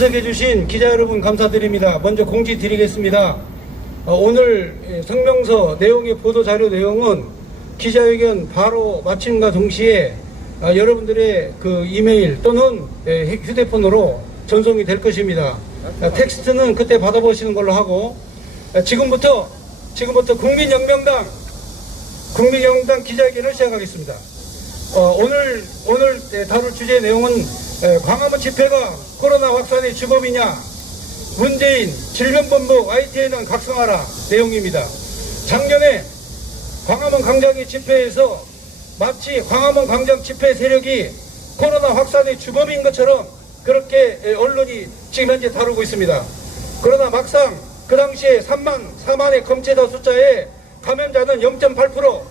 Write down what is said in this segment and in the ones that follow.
참석해 주신 기자 여러분 감사드립니다. 먼저 공지 드리겠습니다. 오늘 성명서 내용의 보도자료 내용은 기자회견 바로 마침과 동시에 여러분들의 그 이메일 또는 휴대폰으로 전송이 될 것입니다. 텍스트는 그때 받아보시는 걸로 하고, 지금부터 국민혁명당 기자회견을 시작하겠습니다. 오늘 다룰 주제 내용은 광화문 집회가 코로나 확산의 주범이냐, 문재인 질병본부 YTN은 각성하라 내용입니다. 작년에 광화문 광장의 집회에서 마치 광화문 광장 집회 세력이 코로나 확산의 주범인 것처럼 그렇게 언론이 지금 현재 다루고 있습니다. 그러나 막상 그 당시에 4만의 검체자 숫자에 감염자는 0.8%,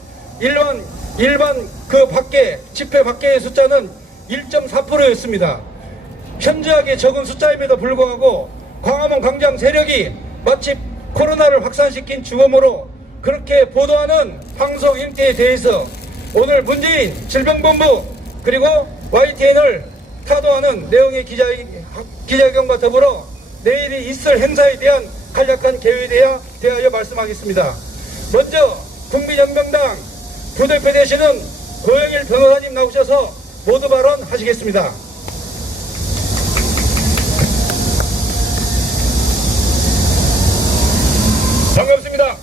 일반 집회 밖의 숫자는 1.4%였습니다. 현저하게 적은 숫자임에도 불구하고 광화문 광장 세력이 마치 코로나를 확산시킨 주범으로 그렇게 보도하는 방송 행태에 대해서 오늘 문재인 질병본부 그리고 YTN을 타도하는 내용의 기자회견과 더불어 내일이 있을 행사에 대한 간략한 계획에 대하여 말씀하겠습니다. 먼저 국민혁명당 부대표 되시는 고영일 변호사님 나오셔서 모두 발언하시겠습니다. 반갑습니다.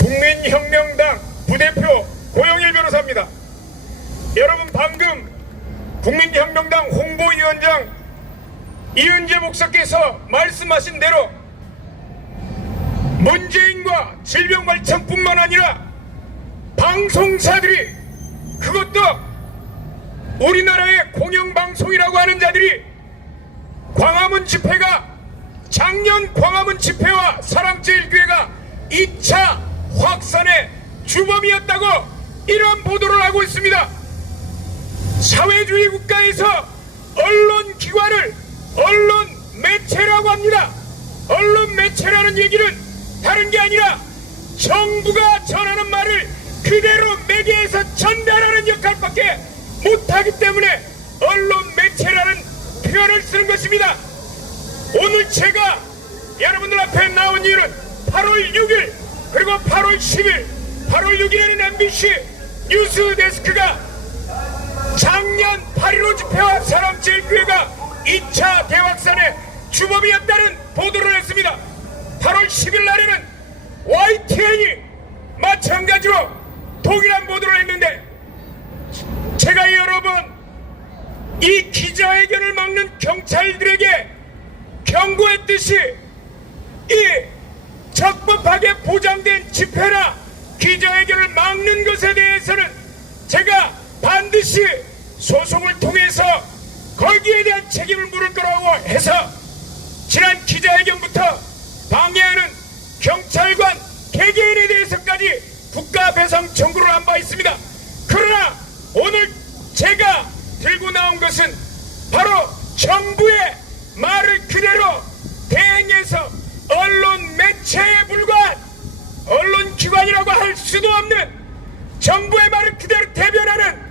국민혁명당 부대표 고영일 변호사입니다. 여러분, 방금 국민혁명당 홍보위원장 이은재 목사께서 말씀하신 대로 문재인과 질병관리청뿐만 아니라 방송사들이, 그것도 우리나라의 공영방송이라고 하는 자들이 광화문 집회가, 작년 광화문 집회와 사랑제일교회가 2차 확산의 주범이었다고 이러한 보도를 하고 있습니다. 사회주의 국가에서 언론기관을 언론 매체라고 합니다. 언론 매체라는 얘기는 다른 게 아니라 정부가 전하는 말을 그대로 매개해서 전달하는 역할밖에 못하기 때문에 언론 매체라는 표현을 쓰는 것입니다. 오늘 제가 여러분들 앞에 나온 이유는 8월 6일 그리고 8월 10일 8월 6일에는 MBC 뉴스데스크가 작년 8.15 집회와 사랑제일교회가 2차 대확산의 주범이었다는 보도를 했습니다. 8월 10일 날에는 YTN이 마찬가지로 동일한 보도를 했는데, 제가 여러분 이 기자회견을 막는 경찰들에게 경고했듯이 이 적법하게 보장된 집회나 기자회견을 막는 것에 대해서는 제가 반드시 소송을 통해서 거기에 대한 책임을 물을 거라고 해서 지난 기자회견부터 방해하는 경찰관 개개인에 대해서까지 국가배상 청구를 한 바 있습니다. 그러나 오늘 제가 들고 나온 것은 바로 정부의 말을 그대로 대행해서 언론 매체에 불과한 언론기관이라고 할 수도 없는 정부의 말을 그대로 대변하는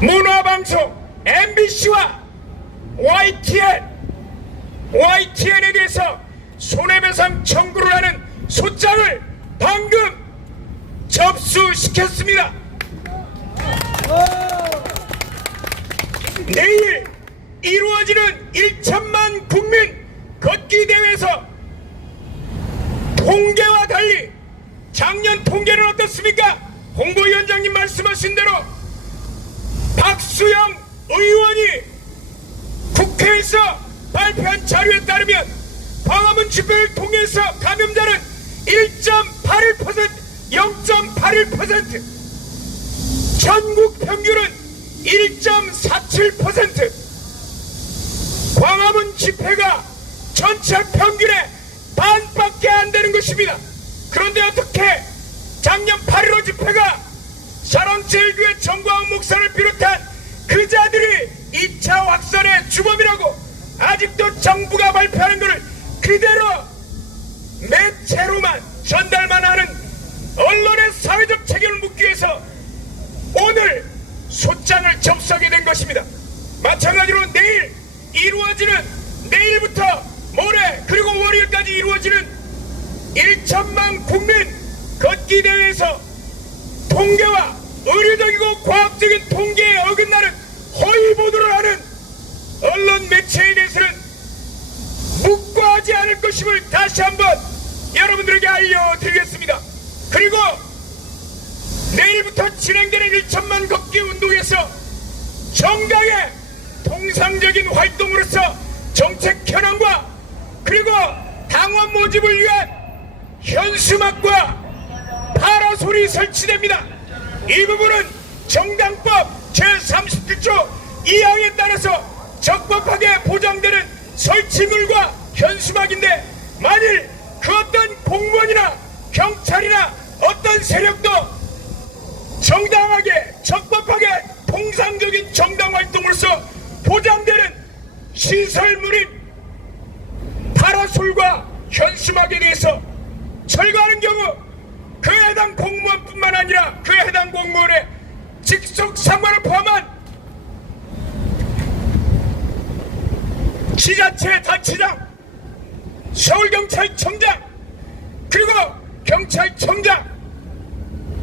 문화방송 MBC와 YTN에 대해서 손해배상 청구를 하는 소장을 방금 접수시켰습니다. 내일 이루어지는 1천만 국민 걷기 대회에서 통계와 달리 작년 통계는 어떻습니까? 홍보위원장님 말씀하신 대로 박수영 의원이 국회에서 발표한 자료에 따르면 광화문 집회를 통해서 감염자는 0.81%, 전국 평균은 1.47%, 광화문 집회가 전체 평균의 반밖에 안 되는 것입니다. 그런데 어떻게 작년 8.15 집회가 사랑제일교회 정광훈 목사를 비롯한 그 자들이 2차 확산의 주범이라고 아직도 정부가 발표하는 것을 그대로 매체로만 전달만 하는 언론의 사회적 책임을 묻기 위해서 오늘 소장을 접수하게 된 것입니다. 마찬가지로 내일 이루어지는, 내일부터 모레 그리고 월요일까지 이루어지는 1천만 국민 걷기 대회에서 통계와 의료적이고 과학적인 통계에 어긋나는 허위 보도를 하는 언론 매체에 대해서는 묵과하지 않을 것임을 다시 한번 여러분들에게 알려드리겠습니다. 그리고 내일부터 진행되는 1천만 걷기 운동에서 정당의 통상적인 활동으로서 정책 현황과 그리고 당원 모집을 위한 현수막과 파라솔이 설치됩니다. 이 부분은 정당법 제37조 2항에 따라서 적법하게 보장되는 설치물과 현수막인데, 만일 그 어떤 공무원이나 경찰이나 어떤 세력도 정당하게 적법하게 통상적인 정당 활동으로서 보장되는 시설물인 파라솔과 현수막에 대해서 철거하는 경우 그에 해당 공무원뿐만 아니라 그에 해당 공무원의 직속 상관을 포함한 지자체 단체장, 서울경찰청장, 그리고 경찰청장,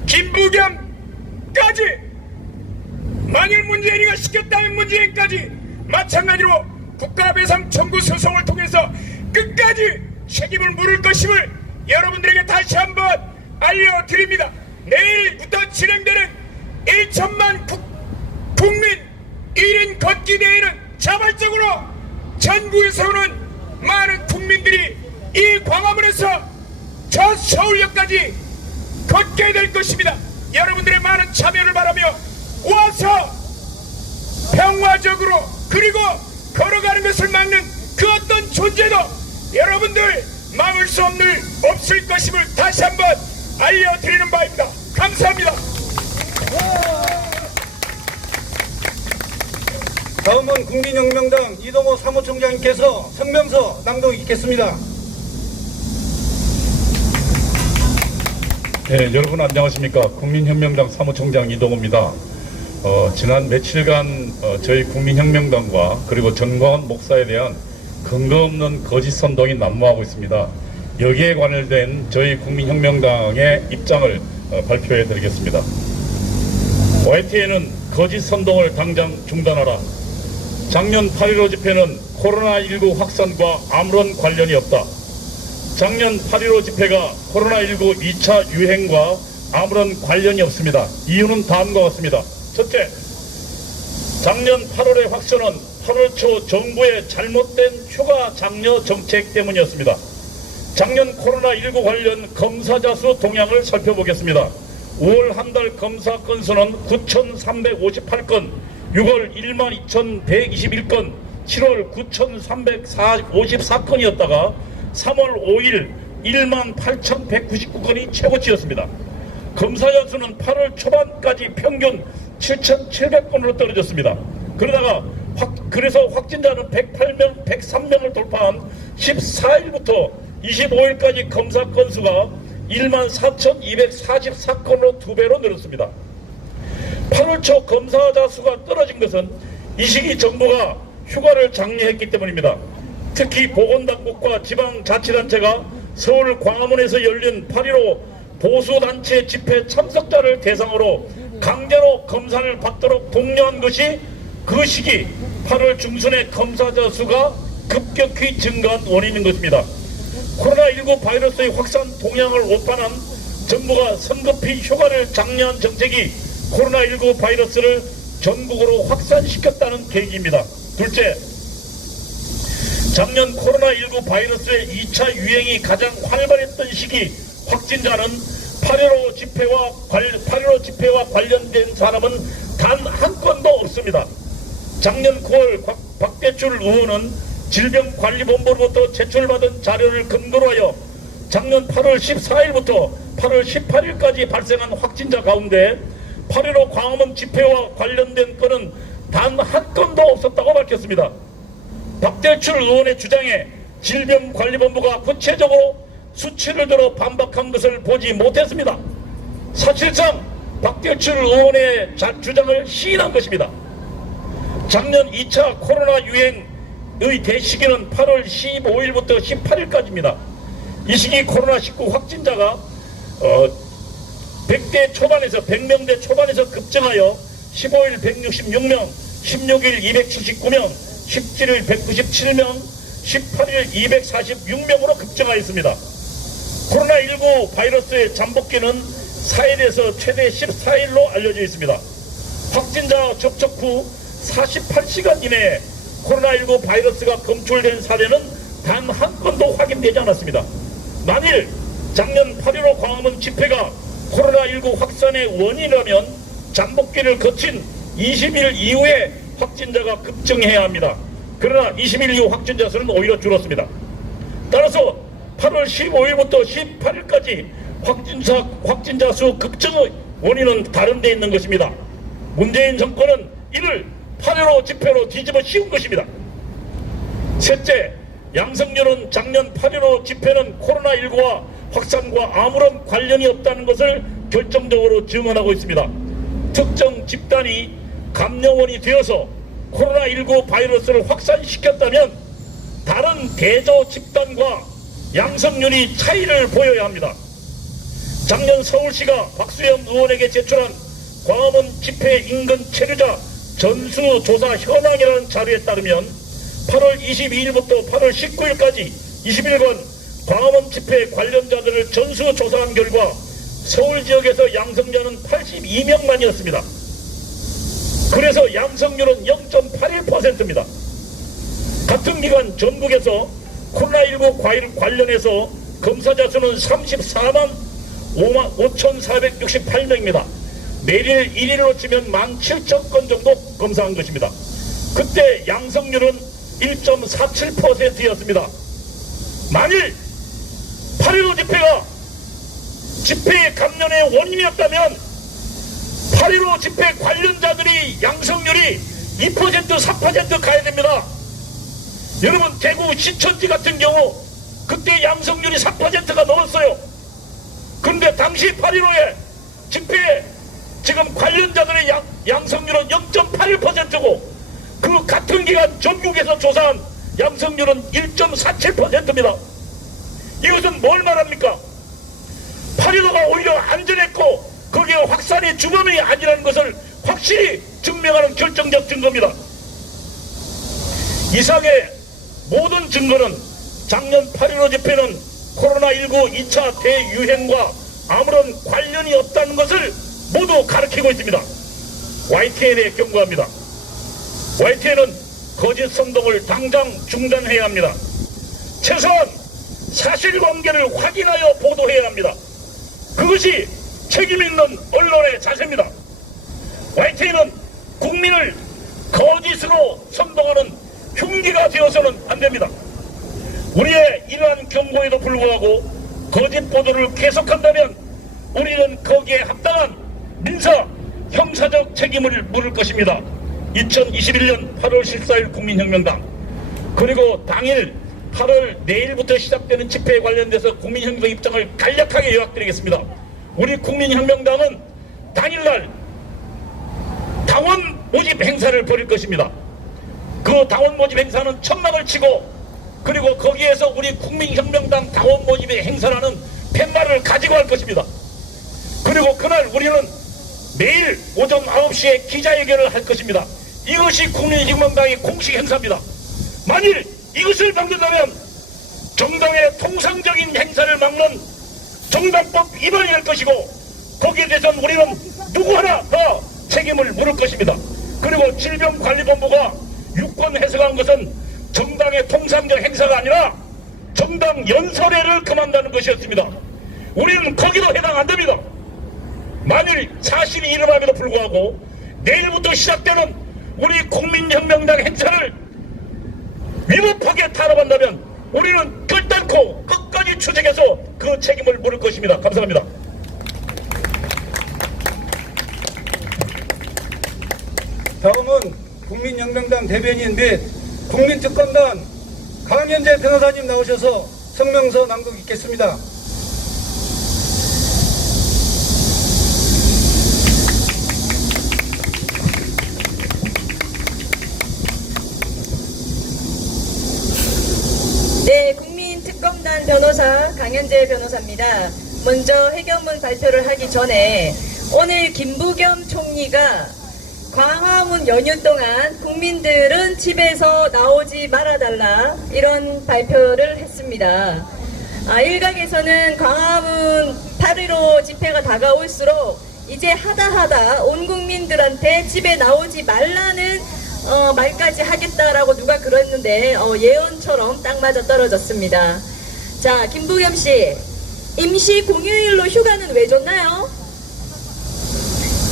김부겸까지 만일 문재인이가 시켰다면 문재인까지 마찬가지로 국가배상 청구 소송을 통해서 끝까지 책임을 물을 것임을 여러분들에게 다시 한번 알려드립니다. 내일부터 진행되는 1천만 국민 1인 걷기 대회는 자발적으로 전국에서 오는 많은 국민들이 이 광화문에서 저 서울역까지 걷게 될 것입니다. 여러분들의 많은 참여를 바라며 와서 평화적으로 그리고 걸어가는 것을 막는 그 어떤 존재도 여러분들 막을 수 없을 것임을 다시 한번 알려드리는 바입니다. 감사합니다. 다음은 국민혁명당 이동호 사무총장님께서 성명서 낭독 있겠습니다. 네, 여러분 안녕하십니까. 국민혁명당 사무총장 이동호입니다. 지난 며칠간 저희 국민혁명당과 그리고 전광훈 목사에 대한 근거 없는 거짓 선동이 난무하고 있습니다. 여기에 관련된 저희 국민혁명당의 입장을 발표해 드리겠습니다. YTN은 거짓 선동을 당장 중단하라. 작년 8.15 집회는 코로나19 확산과 아무런 관련이 없다. 작년 8.15 집회가 코로나19 2차 유행과 아무런 관련이 없습니다. 이유는 다음과 같습니다. 첫째, 작년 8월의 확산은 8월 초 정부의 잘못된 휴가 장려 정책 때문이었습니다. 작년 코로나19 관련 검사자 수 동향을 살펴보겠습니다. 5월 한 달 검사 건수는 9,358건, 6월 12,121건, 7월 9,354건이었다가 3월 5일 18,199건이 최고치였습니다. 검사자 수는 8월 초반까지 평균 7,700건으로 떨어졌습니다. 그래서 확진자는 103명을 돌파한 14일부터 25일까지 검사 건수가 14,244건으로 2배로 늘었습니다. 8월 초 검사자 수가 떨어진 것은 이 시기 정부가 휴가를 장려했기 때문입니다. 특히 보건당국과 지방자치단체가 서울 광화문에서 열린 8.15 보수단체 집회 참석자를 대상으로 강제로 검사를 받도록 독려한 것이 그 시기 8월 중순에 검사자 수가 급격히 증가한 원인인 것입니다. 코로나19 바이러스의 확산 동향을 오판한 정부가 성급히 휴가를 장려한 정책이 코로나19 바이러스를 전국으로 확산시켰다는 계기입니다. 둘째, 작년 코로나19 바이러스의 2차 유행이 가장 활발했던 시기 확진자는 8.15 집회와 관련된 사람은 단 한 건도 없습니다. 작년 9월 박대출 의원은 질병관리본부로부터 제출받은 자료를 근거로 하여 작년 8월 14일부터 8월 18일까지 발생한 확진자 가운데 8.15 광화문 집회와 관련된 건은 단 한 건도 없었다고 밝혔습니다. 박대출 의원의 주장에 질병관리본부가 구체적으로 수치를 들어 반박한 것을 보지 못했습니다. 사실상 박대출 의원의 주장을 시인한 것입니다. 작년 2차 코로나 유행의 대시기는 8월 15일부터 18일까지입니다. 이 시기 코로나19 확진자가 100대 초반에서 100명대 초반에서 급증하여 15일 166명, 16일 279명, 17일 197명, 18일 246명으로 급증하였습니다. 코로나19 바이러스의 잠복기는 4일에서 최대 14일로 알려져 있습니다. 확진자 접촉 후 48시간 이내에 코로나19 바이러스가 검출된 사례는 단 한 건도 확인되지 않았습니다. 만일 작년 8.15 광화문 집회가 코로나19 확산의 원인이라면 잠복기를 거친 20일 이후에 확진자가 급증해야 합니다. 그러나 20일 이후 확진자 수는 오히려 줄었습니다. 따라서 8월 15일부터 18일까지 확진자 수 급증의 원인은 다른 데 있는 것입니다. 문재인 정권은 이를 8.15 집회로 뒤집어 씌운 것입니다. 셋째, 양성률은 작년 8.15 집회는 코로나19와 확산과 아무런 관련이 없다는 것을 결정적으로 증언하고 있습니다. 특정 집단이 감염원이 되어서 코로나19 바이러스를 확산시켰다면 다른 대저 집단과 양성률이 차이를 보여야 합니다. 작년 서울시가 박수영 의원에게 제출한 광화문 집회 인근 체류자 전수조사 현황이라는 자료에 따르면 8월 22일부터 8월 19일까지 20일간 광화문 집회 관련자들을 전수조사한 결과 서울 지역에서 양성자는 82명만이었습니다. 그래서 양성률은 0.81%입니다. 같은 기간 전국에서 코로나19 관련해서 검사자 수는 34만 5,468명입니다. 매일 1일로 치면 17,000건 정도 검사한 것입니다. 그때 양성률은 1.47%였습니다. 만일 8.15 집회가 집회 감염의 원인이었다면 8.15 집회 관련자들이 양성률이 2%, 4% 가야 됩니다. 여러분, 대구 신천지 같은 경우 그때 양성률이 4%가 넘었어요. 그런데 당시 8.15에 집회 지금 관련자들의 양성률은 0.81%고 그 같은 기간 전국에서 조사한 양성률은 1.47%입니다. 이것은 뭘 말합니까? 8.15가 오히려 안전했고 거기에 확산의 주범이 아니라는 것을 확실히 증명하는 결정적 증거입니다. 이상의 모든 증거는 작년 8.15 집회는 코로나19 2차 대유행과 아무런 관련이 없다는 것을 모두 가리키고 있습니다. YTN에 경고합니다. YTN은 거짓 선동을 당장 중단해야 합니다. 최소한 사실관계를 확인하여 보도해야 합니다. 그것이 책임있는 언론의 자세입니다. YTN은 국민을 거짓으로 선동하는 흉기가 되어서는 안됩니다. 우리의 이러한 경고에도 불구하고 거짓 보도를 계속한다면 우리는 거기에 합당한 민사, 형사적 책임을 물을 것입니다. 2021년 8월 14일 국민혁명당, 그리고 당일 8월 내일부터 시작되는 집회에 관련돼서 국민혁명 입장을 간략하게 요약드리겠습니다. 우리 국민혁명당은 당일날 당원 모집 행사를 벌일 것입니다. 그 당원 모집 행사는 천막을 치고 그리고 거기에서 우리 국민혁명당 당원 모집의 행사라는 팻말을 가지고 할 것입니다. 그리고 그날 우리는 매일 오전 9시에 기자회견을 할 것입니다. 이것이 국민혁명당의 공식 행사입니다. 만일 이것을 막는다면 정당의 통상적인 행사를 막는 정당법 위반이 될 것이고 거기에 대해서는 우리는 누구 하나 다 책임을 물을 것입니다. 그리고 질병관리본부가 유권 해석한 것은 정당의 통상적 행사가 아니라 정당 연설회를 금한다는 것이었습니다. 우리는 거기도 해당 안 됩니다. 만일 사실이 일어남에도 불구하고 내일부터 시작되는 우리 국민혁명당 행사를 위법하게 탄압한다면 우리는 결단코 끝까지 추적해서 그 책임을 물을 것입니다. 감사합니다. 다음은 국민혁명당 대변인 및 국민특검단 강현재 변호사님 나오셔서 성명서 낭독 있겠습니다. 장현재 변호사입니다. 먼저 해결문 발표를 하기 전에 오늘 김부겸 총리가 광화문 연휴 동안 국민들은 집에서 나오지 말아달라 이런 발표를 했습니다. 일각에서는 광화문 8.15 집회가 다가올수록 이제 하다 온 국민들한테 집에 나오지 말라는 말까지 하겠다라고 누가 그랬는데 예언처럼 딱 맞아 떨어졌습니다. 자, 김부겸 씨, 임시 공휴일로 휴가는 왜 줬나요?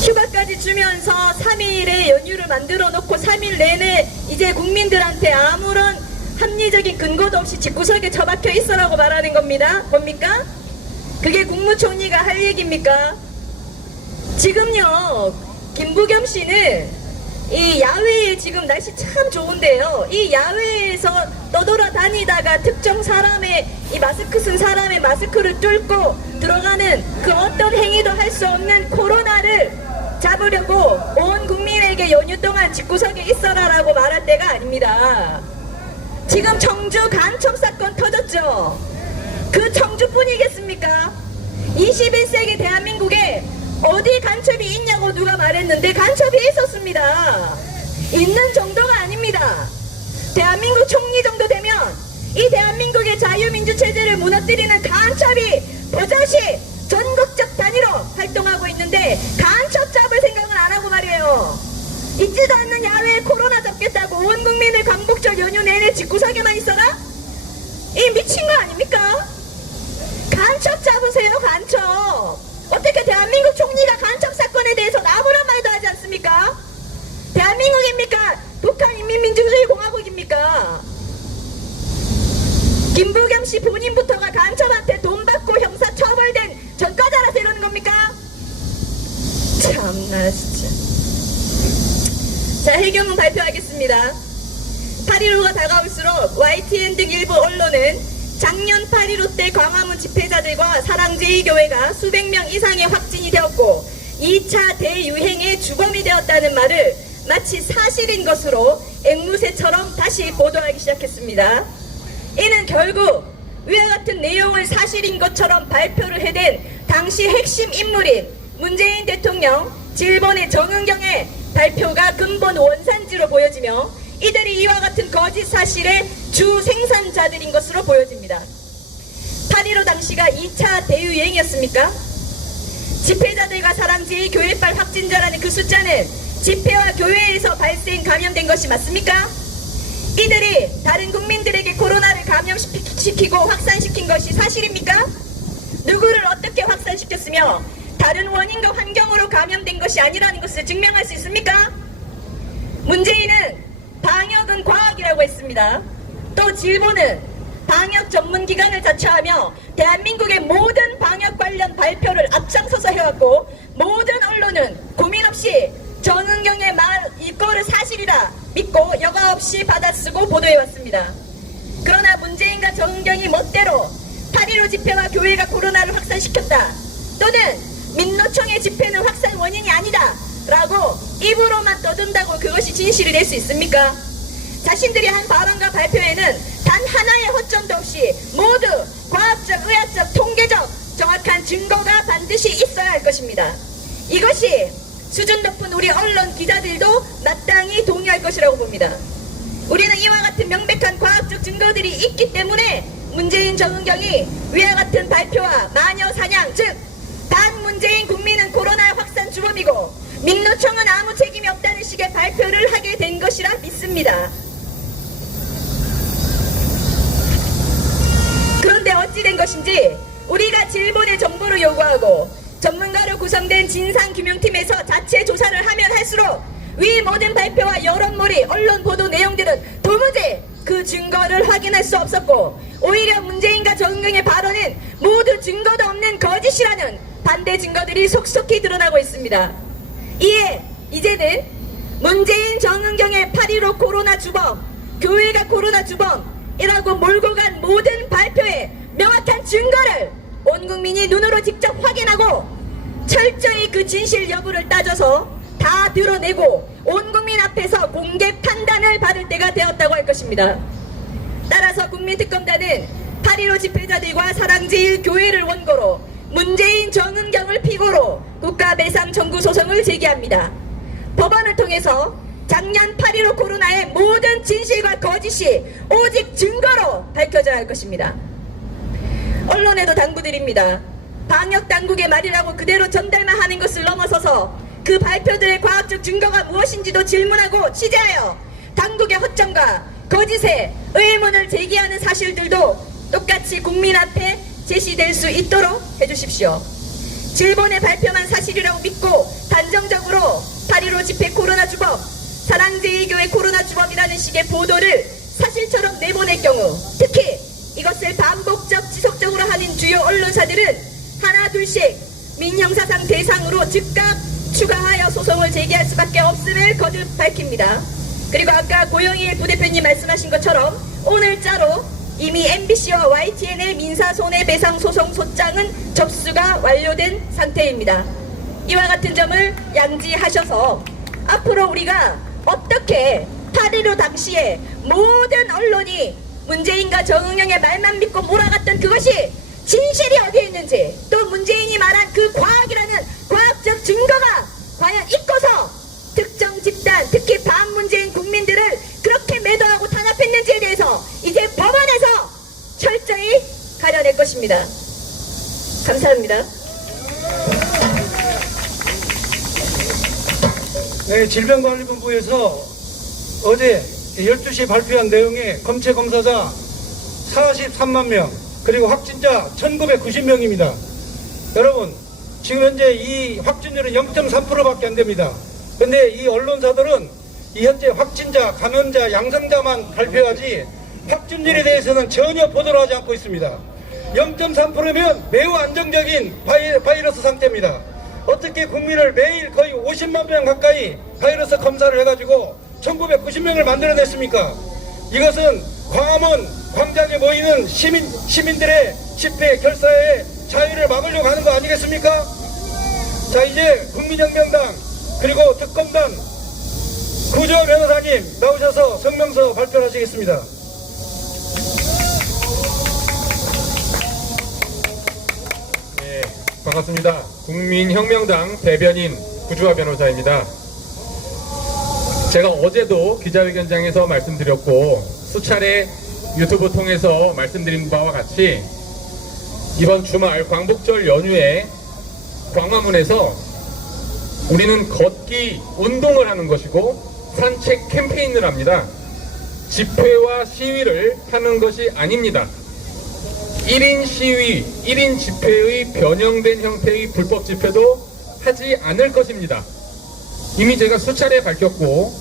휴가까지 주면서 3일의 연휴를 만들어 놓고 3일 내내 이제 국민들한테 아무런 합리적인 근거도 없이 집구석에 처박혀 있으라고 말하는 겁니다. 뭡니까? 그게 국무총리가 할 얘기입니까? 지금요, 김부겸 씨는 이 야외에 지금 날씨 참 좋은데요. 이 야외에서 떠돌아다니다가 특정 사람의 이 마스크 쓴 사람의 마스크를 뚫고 들어가는 그 어떤 행위도 할 수 없는 코로나를 잡으려고 온 국민에게 연휴 동안 집구석에 있어라라고 말할 때가 아닙니다. 지금 청주 간첩 사건 터졌죠? 그 청주뿐이겠습니까? 21세기 대한민국에 어디 간첩이 있냐고 누가 말했는데 간첩이 있었습니다. 있는 정도가 아닙니다. 대한민국 총리 정도 되면 이 대한민국의 자유민주체제를 무너뜨리는 간첩이 버젓이 전국적 단위로 활동하고 있는데 간첩 잡을 생각은 안 하고 말이에요. 있지도 않는 야외에 코로나 잡겠다고 온 국민을 광복절 연휴 내내 집구석에만 있어라? 이 미친 거 아닙니까? 간첩 잡으세요, 간첩. 어떻게 대한민국 총리가 간첩 사건에 대해서 아무런 말도 하지 않습니까? 대한민국입니까? 북한인민민주주의공화국입니까? 김부겸 씨 본인부터가 간첩한테 돈 받고 형사 처벌된 전과자라서 이러는 겁니까? 참나 진짜. 자, 해경문 발표하겠습니다. 8.15가 다가올수록 YTN 등 일부 언론은 작년 8.15 때 광화문 집회자들과 사랑제일교회가 수백 명 이상의 확진이 되었고 2차 대유행의 주범이 되었다는 말을 마치 사실인 것으로 앵무새처럼 다시 보도하기 시작했습니다. 이는 결국 위와 같은 내용을 사실인 것처럼 발표를 해댄 당시 핵심 인물인 문재인 대통령, 질본의 정은경의 발표가 근본 원산지로 보여지며 이들이 이와 같은 거짓 사실의 주 생산자들인 것으로 보여집니다. 8.15 당시가 2차 대유행이었습니까? 집회자들과 사랑제일교회발 확진자라는 그 숫자는 집회와 교회에서 발생 감염된 것이 맞습니까? 이들이 다른 국민들에게 코로나를 감염시키고 확산시킨 것이 사실입니까? 누구를 어떻게 확산시켰으며 다른 원인과 환경으로 감염된 것이 아니라는 것을 증명할 수 있습니까? 문재인은 방역은 과학이라고 했습니다. 또 질본은 방역 전문기관을 자처하며 대한민국의 모든 방역 관련 발표를 앞장서서 해왔고 모든 언론은 고민 없이 정은경의 말 이거를 사실이라 믿고 여과 없이 받아쓰고 보도해왔습니다. 그러나 문재인과 정은경이 멋대로 8.15 집회와 교회가 코로나를 확산시켰다 또는 민노총의 집회는 확산 원인이 아니다 라고 입으로만 떠든다고 그것이 진실이 될 수 있습니까? 자신들이 한 발언과 발표에는 단 하나의 허점도 없이 모두 과학적, 의학적, 통계적 정확한 증거가 반드시 있어야 할 것입니다. 이것이 수준 높은 우리 언론 기자들도 마땅히 동의할 것이라고 봅니다. 우리는 이와 같은 명백한 과학적 증거들이 있기 때문에 문재인 정은경이 위와 같은 발표와 마녀 사냥, 즉 단 문재인 국민은 코로나 확산 주범이고 민노총은 아무 책임이 없다는 식의 발표를 하게 된 것이라 믿습니다. 그런데 어찌 된 것인지 우리가 질본의 정보를 요구하고 전문가로 구성된 진상규명팀에서 자체 조사를 하면 할수록 위 모든 발표와 여론몰이 언론 보도 내용들은 도무지 그 증거를 확인할 수 없었고 오히려 문재인과 정은경의 발언은 모두 증거도 없는 거짓이라는 반대 증거들이 속속히 드러나고 있습니다. 이에 이제는 문재인 정은경의 8.15 코로나 주범, 교회가 코로나 주범이라고 몰고 간 모든 발표에 명확한 증거를 온 국민이 눈으로 직접 확인하고 철저히 그 진실 여부를 따져서 다 드러내고 온 국민 앞에서 공개 판단을 받을 때가 되었다고 할 것입니다. 따라서 국민특검단은 8.15 집회자들과 사랑제일교회를 원고로 문재인 정은경을 피고로 국가배상 청구 소송을 제기합니다. 법원을 통해서 작년 8.15 코로나의 모든 진실과 거짓이 오직 증거로 밝혀져야 할 것입니다. 언론에도 당부드립니다. 방역당국의 말이라고 그대로 전달만 하는 것을 넘어서서 그 발표들의 과학적 증거가 무엇인지도 질문하고 취재하여 당국의 허점과 거짓에 의문을 제기하는 사실들도 똑같이 국민 앞에 제시될 수 있도록 해주십시오. 질본의 발표만 사실이라고 믿고 단정적으로 8.15 집회 코로나 주범, 사랑제일교회 코로나 주범이라는 식의 보도를 사실처럼 내보낼 경우, 특히 이것을 반복적 지속적으로 하는 주요 언론사들은 하나 둘씩 민형사상 대상으로 즉각 추가하여 소송을 제기할 수밖에 없음을 거듭 밝힙니다. 그리고 아까 고영일 부대표님 말씀하신 것처럼 오늘자로 이미 MBC와 YTN의 민사손해배상 소송 소장은 접수가 완료된 상태입니다. 이와 같은 점을 양지하셔서 앞으로 우리가 어떻게 8.15 당시에 모든 언론이 문재인과 정은경의 말만 믿고 몰아갔던 그것이 진실이 어디에 있는지, 또 문재인이 말한 그 과학이라는 과학적 증거가 과연 있고서 특정 집단, 특히 반문재인 국민들을 그렇게 매도하고 탄압했는지에 대해서 이제 법원에서 철저히 가려낼 것입니다. 감사합니다. 네, 질병관리본부에서 어제 12시에 발표한 내용에 검체 검사자 43만 명, 그리고 확진자 1990명입니다. 여러분, 지금 현재 이 확진율은 0.3%밖에 안 됩니다. 근데 이 언론사들은 이 현재 확진자, 감염자, 양성자만 발표하지 확진율에 대해서는 전혀 보도를 하지 않고 있습니다. 0.3%면 매우 안정적인 바이러스 상태입니다. 어떻게 국민을 매일 거의 50만 명 가까이 바이러스 검사를 해가지고 1990명을 만들어냈습니까? 이것은 광화문 광장에 모이는 시민들의 집회 결사의 자유를 막으려고 하는 거 아니겠습니까? 자, 이제 국민혁명당 그리고 특검단 구조 변호사님 나오셔서 성명서 발표를 하시겠습니다. 네, 반갑습니다. 국민혁명당 대변인 구주화 변호사입니다. 제가 어제도 기자회견장에서 말씀드렸고 수차례 유튜브 통해서 말씀드린 바와 같이 이번 주말 광복절 연휴에 광화문에서 우리는 걷기 운동을 하는 것이고 산책 캠페인을 합니다. 집회와 시위를 하는 것이 아닙니다. 1인 시위, 1인 집회의 변형된 형태의 불법 집회도 하지 않을 것입니다. 이미 제가 수차례 밝혔고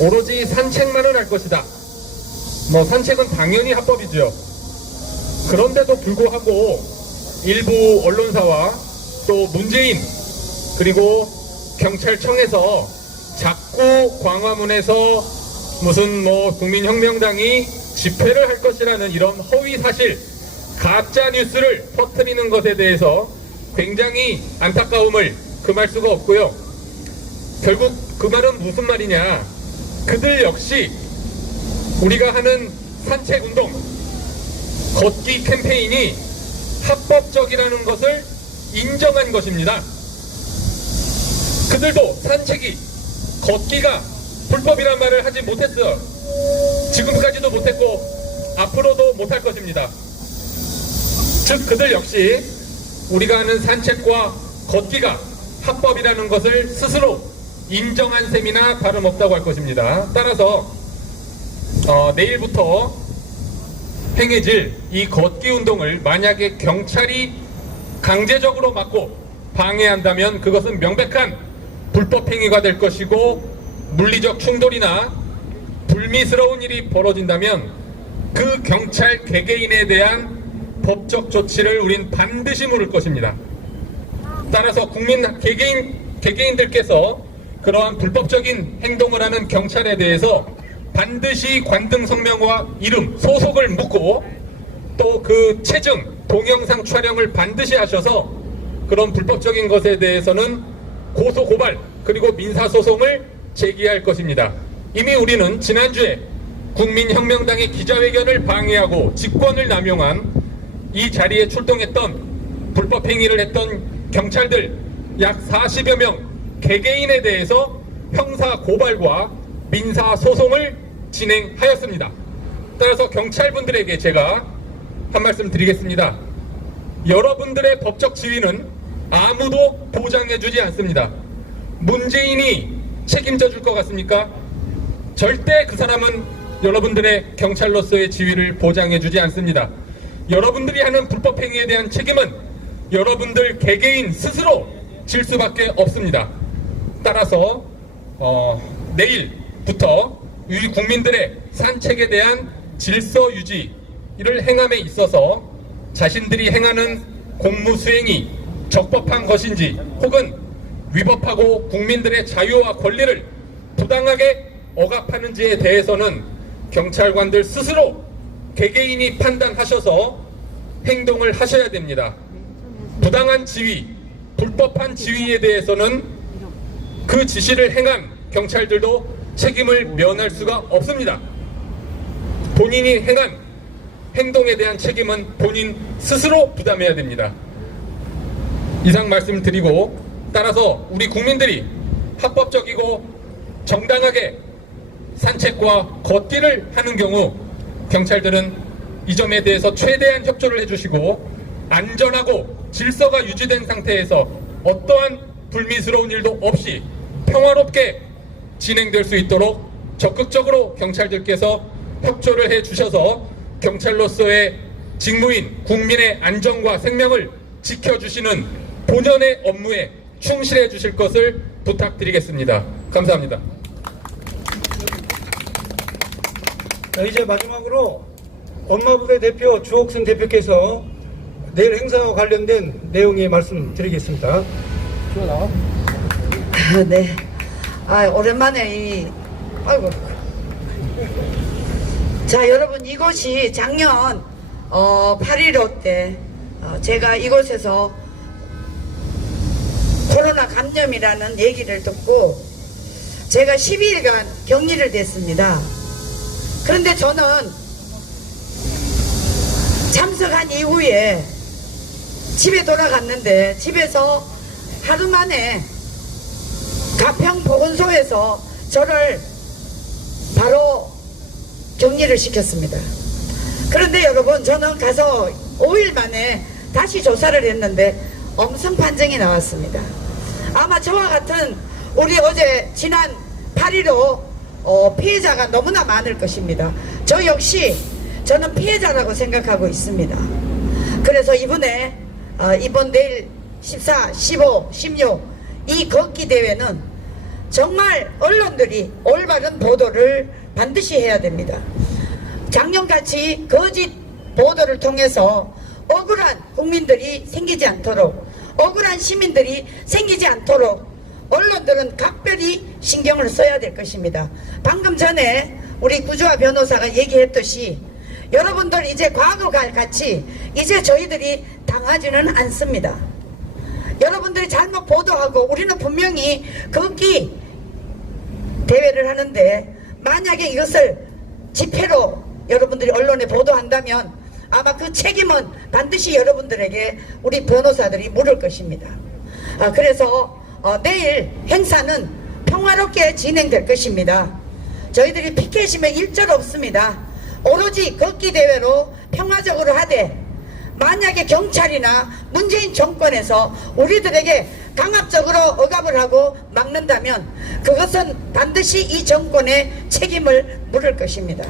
오로지 산책만을 할 것이다. 산책은 당연히 합법이죠. 그런데도 불구하고 일부 언론사와 또 문재인 그리고 경찰청에서 자꾸 광화문에서 무슨 국민혁명당이 집회를 할 것이라는 이런 허위사실, 가짜 뉴스를 퍼뜨리는 것에 대해서 굉장히 안타까움을 금할 수가 없고요. 결국 그 말은 무슨 말이냐, 그들 역시 우리가 하는 산책운동, 걷기 캠페인이 합법적이라는 것을 인정한 것입니다. 그들도 산책이, 걷기가 불법이란 말을 하지 못했어요. 지금까지도 못했고 앞으로도 못할 것입니다. 즉 그들 역시 우리가 하는 산책과 걷기가 합법이라는 것을 스스로 인정한 셈이나 다름없다고 할 것입니다. 따라서 내일부터 행해질 이 걷기 운동을 만약에 경찰이 강제적으로 막고 방해한다면 그것은 명백한 불법 행위가 될 것이고, 물리적 충돌이나 불미스러운 일이 벌어진다면 그 경찰 개개인에 대한 법적 조치를 우린 반드시 물을 것입니다. 따라서 국민 개개인들께서 그러한 불법적인 행동을 하는 경찰에 대해서 반드시 관등 성명과 이름, 소속을 묻고 또 그 체증, 동영상 촬영을 반드시 하셔서 그런 불법적인 것에 대해서는 고소 고발 그리고 민사소송을 제기할 것입니다. 이미 우리는 지난주에 국민혁명당의 기자회견을 방해하고 직권을 남용한 이 자리에 출동했던 불법행위를 했던 경찰들 약 40여 명 개개인에 대해서 형사 고발과 민사 소송을 진행하였습니다. 따라서 경찰분들에게 제가 한 말씀 드리겠습니다. 여러분들의 법적 지위는 아무도 보장해주지 않습니다. 문재인이 책임져 줄 것 같습니까? 절대 그 사람은 여러분들의 경찰로서의 지위를 보장해주지 않습니다. 여러분들이 하는 불법행위에 대한 책임은 여러분들 개개인 스스로 질 수밖에 없습니다. 따라서 내일부터 우리 국민들의 산책에 대한 질서 유지를 행함에 있어서 자신들이 행하는 공무 수행이 적법한 것인지 혹은 위법하고 국민들의 자유와 권리를 부당하게 억압하는지에 대해서는 경찰관들 스스로 개개인이 판단하셔서 행동을 하셔야 됩니다. 부당한 지위, 불법한 지위에 대해서는 그 지시를 행한 경찰들도 책임을 면할 수가 없습니다. 본인이 행한 행동에 대한 책임은 본인 스스로 부담해야 됩니다. 이상 말씀드리고 따라서 우리 국민들이 합법적이고 정당하게 산책과 걷기를 하는 경우 경찰들은 이 점에 대해서 최대한 협조를 해주시고 안전하고 질서가 유지된 상태에서 어떠한 불미스러운 일도 없이 평화롭게 진행될 수 있도록 적극적으로 경찰들께서 협조를 해주셔서 경찰로서의 직무인 국민의 안전과 생명을 지켜주시는 본연의 업무에 충실해 주실 것을 부탁드리겠습니다. 감사합니다. 이제 마지막으로 엄마부대 대표 주옥순 대표께서 내일 행사와 관련된 내용의 말씀드리겠습니다. 네. 오랜만에 아이고. 자, 여러분, 이곳이 작년 8.15 때 제가 이곳에서 코로나 감염이라는 얘기를 듣고 제가 12일간 격리를 됐습니다. 그런데 저는 참석한 이후에 집에 돌아갔는데 집에서 하루 만에 가평보건소에서 저를 바로 격리를 시켰습니다. 그런데 여러분, 저는 가서 5일 만에 다시 조사를 했는데 엄성 판정이 나왔습니다. 아마 저와 같은 우리 어제 지난 8.15 피해자가 너무나 많을 것입니다. 저 역시 저는 피해자라고 생각하고 있습니다. 그래서 이번 내일 14, 15, 16 이 걷기 대회는 정말 언론들이 올바른 보도를 반드시 해야 됩니다. 작년같이 거짓 보도를 통해서 억울한 국민들이 생기지 않도록, 억울한 시민들이 생기지 않도록 언론들은 각별히 신경을 써야 될 것입니다. 방금 전에 우리 구주화 변호사가 얘기했듯이 여러분들 이제 과거가 같이 이제 저희들이 당하지는 않습니다. 여러분들이 잘못 보도하고 우리는 분명히 걷기 대회를 하는데 만약에 이것을 집회로 여러분들이 언론에 보도한다면 아마 그 책임은 반드시 여러분들에게 우리 변호사들이 물을 것입니다. 그래서 내일 행사는 평화롭게 진행될 것입니다. 저희들이 피켓이면 일절 없습니다. 오로지 걷기 대회로 평화적으로 하되 만약에 경찰이나 문재인 정권에서 우리들에게 강압적으로 억압을 하고 막는다면 그것은 반드시 이 정권의 책임을 물을 것입니다.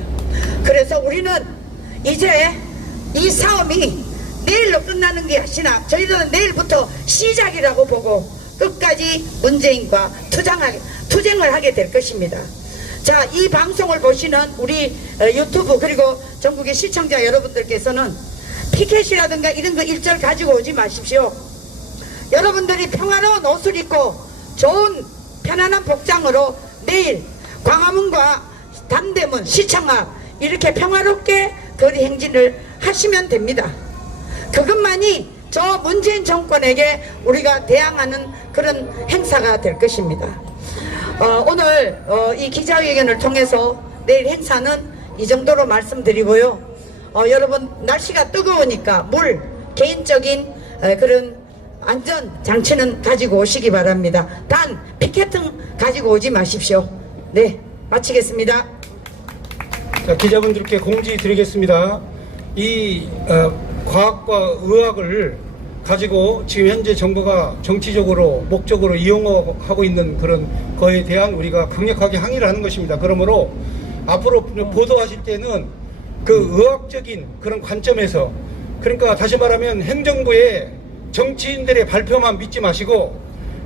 그래서 우리는 이제 이 싸움이 내일로 끝나는 게 아니라 저희들은 내일부터 시작이라고 보고 끝까지 문재인과 투쟁을 하게 될 것입니다. 자, 이 방송을 보시는 우리 유튜브 그리고 전국의 시청자 여러분들께서는 피켓이라든가 이런 거 일절 가지고 오지 마십시오. 여러분들이 평화로운 옷을 입고 좋은 편안한 복장으로 내일 광화문과 담대문, 시청 앞 이렇게 평화롭게 거리 행진을 하시면 됩니다. 그것만이 저 문재인 정권에게 우리가 대항하는 그런 행사가 될 것입니다. 오늘 이 기자회견을 통해서 내일 행사는 이 정도로 말씀드리고요. 여러분 날씨가 뜨거우니까 물, 개인적인 그런 안전 장치는 가지고 오시기 바랍니다. 단 피켓은 가지고 오지 마십시오. 네, 마치겠습니다. 자, 기자분들께 공지 드리겠습니다. 이 과학과 의학을 가지고 지금 현재 정부가 정치적으로 목적으로 이용하고 있는 그런 거에 대한 우리가 강력하게 항의를 하는 것입니다. 그러므로 앞으로 보도하실 때는 그 의학적인 그런 관점에서, 그러니까 다시 말하면 행정부의 정치인들의 발표만 믿지 마시고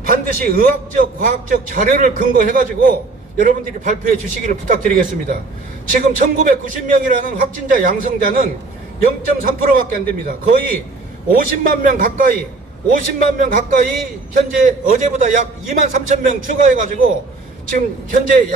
반드시 의학적, 과학적 자료를 근거해가지고 여러분들이 발표해 주시기를 부탁드리겠습니다. 지금 1990명이라는 확진자 양성자는 0.3%밖에 안 됩니다. 거의 50만 명 가까이 현재 어제보다 약 2만 3천 명 추가해가지고 지금 현재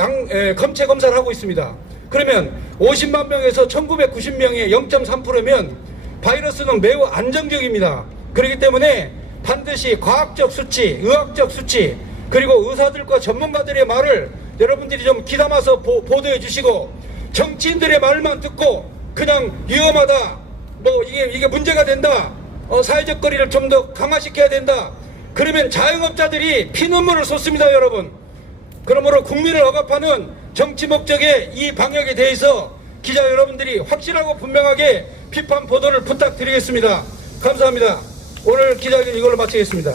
검체 검사를 하고 있습니다. 그러면 50만 명에서 1990명의 0.3%면 바이러스는 매우 안정적입니다. 그렇기 때문에 반드시 과학적 수치, 의학적 수치, 그리고 의사들과 전문가들의 말을 여러분들이 좀 귀담아서 보도해 주시고, 정치인들의 말만 듣고 그냥 위험하다, 뭐 이게 문제가 된다, 사회적 거리를 좀 더 강화시켜야 된다, 그러면 자영업자들이 피눈물을 쏟습니다, 여러분. 그러므로 국민을 억압하는 정치 목적의 이 방역에 대해서 기자 여러분들이 확실하고 분명하게 비판 보도를 부탁드리겠습니다. 감사합니다. 오늘 기자회견 이걸로 마치겠습니다.